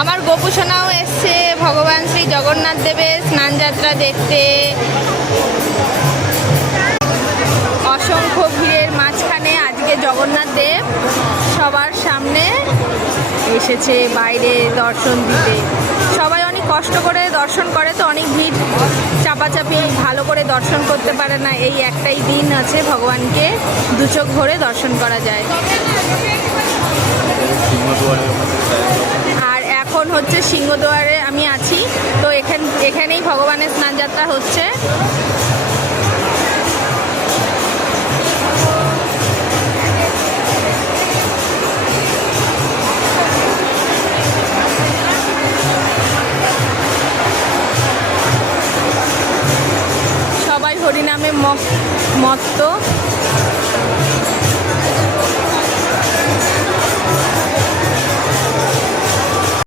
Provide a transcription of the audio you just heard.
আমার গোপুসোনাও এসছে ভগবান শ্রী জগন্নাথ দেবের স্নানযাত্রা দেখতে। অসংখ্য ভিড়ের মাঝখানে আজকে জগন্নাথ দেব সবার সামনে এসেছে বাইরে দর্শন দিতে। সবাই অনেক কষ্ট করে দর্শন করে, তো অনেক ভিড় চাপাচাপি, ভালো করে দর্শন করতে পারে না। এই একটাই দিন আছে ভগবানকে দু চোখ ভরে দর্শন করা যায়। আর এখন হচ্ছে সিংহদুয়ারে আমি আছি, তো এখানেই ভগবানের স্নানযাত্রা হচ্ছে। সবাই হরিনামে মত্ত।